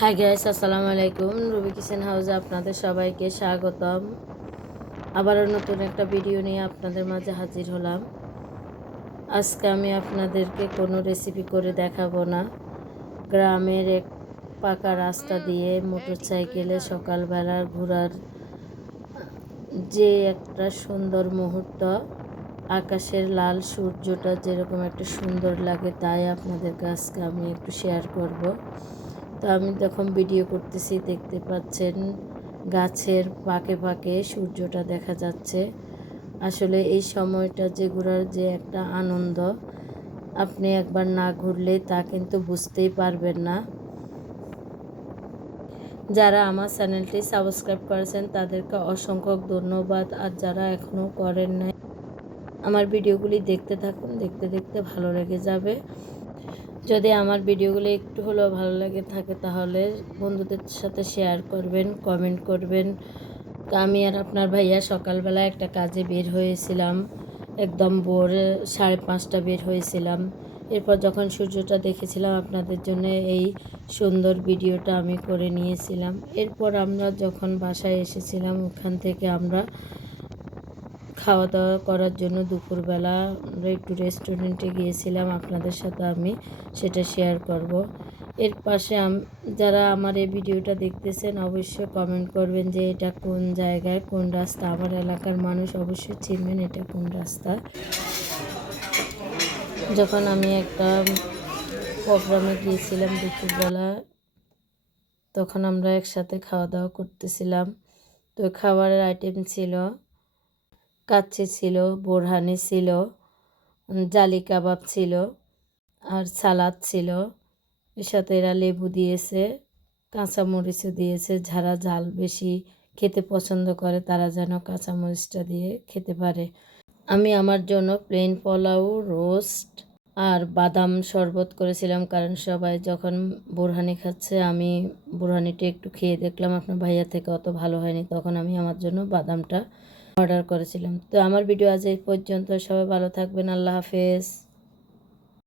Hi guys আসসালামু আলাইকুম। Ruby kitchen হাউসে আপনাদের সবাইকে স্বাগতম। আবারও নতুন একটা ভিডিও নিয়ে আপনাদের মাঝে হাজির হলাম। আজকে আমি আপনাদেরকে কোনো রেসিপি করে দেখাবো না। গ্রামের এক পাকা রাস্তা দিয়ে মোটর সাইকেলে সকালবেলা ঘোরার যে একটা সুন্দর মুহূর্ত, আকাশের লাল সূর্যটা যেরকম একটা সুন্দর লাগে তাই আপনাদের কাছকে আমি একটু শেয়ার করব। তো আমি যখন ভিডিও করতেছি, দেখতে পাচ্ছেন গাছের পাকে পাকে সূর্যটা দেখা যাচ্ছে। আসলে এই সময়টা যে ঘোরার যে একটা আনন্দ, আপনি একবার না ঘুরলে তা কিন্তু বুঝতেই পারবেন না। যারা আমার চ্যানেলটি সাবস্ক্রাইব করেছেন, তাদেরকে অসংখ্য ধন্যবাদ। আর যারা এখনও করেন নাই, আমার ভিডিওগুলি দেখতে থাকুন, দেখতে দেখতে ভালো লেগে যাবে। যদি আমার ভিডিওগুলো একটু হলেও ভালো লাগে থাকে তাহলে বন্ধুদের সাথে শেয়ার করবেন কমেন্ট করবেন। তো আমি আর আপনার ভাইয়া সকালবেলা একটা কাজে বের হয়েছিলাম, একদম ভোর সাড়ে পাঁচটা বের হয়েছিলাম। এরপর যখন সূর্যটা দেখেছিলাম আপনাদের জন্য এই সুন্দর ভিডিওটা আমি করে নিয়েছিলাম। এরপর আমরা যখন বাসায় এসেছিলাম ওখান থেকে আমরা খাওয়া দাওয়া করার জন্য দুপুরবেলা আমরা একটু রেস্টুরেন্টে গিয়েছিলাম, আপনাদের সাথে আমি সেটা শেয়ার করব। এর পাশে যারা আমার এই ভিডিওটা দেখতেছেন অবশ্যই কমেন্ট করবেন যে এটা কোন জায়গায়, কোন রাস্তা? আমার এলাকার মানুষ অবশ্যই চিনবেন এটা কোন রাস্তা। যখন আমি একটা প্রোগ্রামে গিয়েছিলাম দুপুরবেলা, তখন আমরা একসাথে খাওয়া দাওয়া করতেছিলাম। তো খাবারের আইটেম ছিল কাচ্চি ছিল, বোরহানি ছিল, জালি কাবাব ছিল আর সালাদ ছিল। এর সাথে এরা লেবু দিয়েছে, কাঁচামরিচও দিয়েছে। যারা ঝাল বেশি খেতে পছন্দ করে, তারা যেন কাঁচামরিচটা দিয়ে খেতে পারে। আমি আমার জন্য প্লেন পোলাও রোস্ট আর বাদাম শরবত করেছিলাম, কারণ সবাই যখন বোরহানি খাচ্ছে, আমি বোরহানিটা একটু খেয়ে দেখলাম, আপনার ভাইয়া থেকে অত ভালো হয়নি, তখন আমি আমার জন্য বাদামটা অর্ডার করেছিলাম। তো আমার ভিডিও আজ এই পর্যন্ত। সবাই ভালো থাকবেন। আল্লাহ হাফেজ।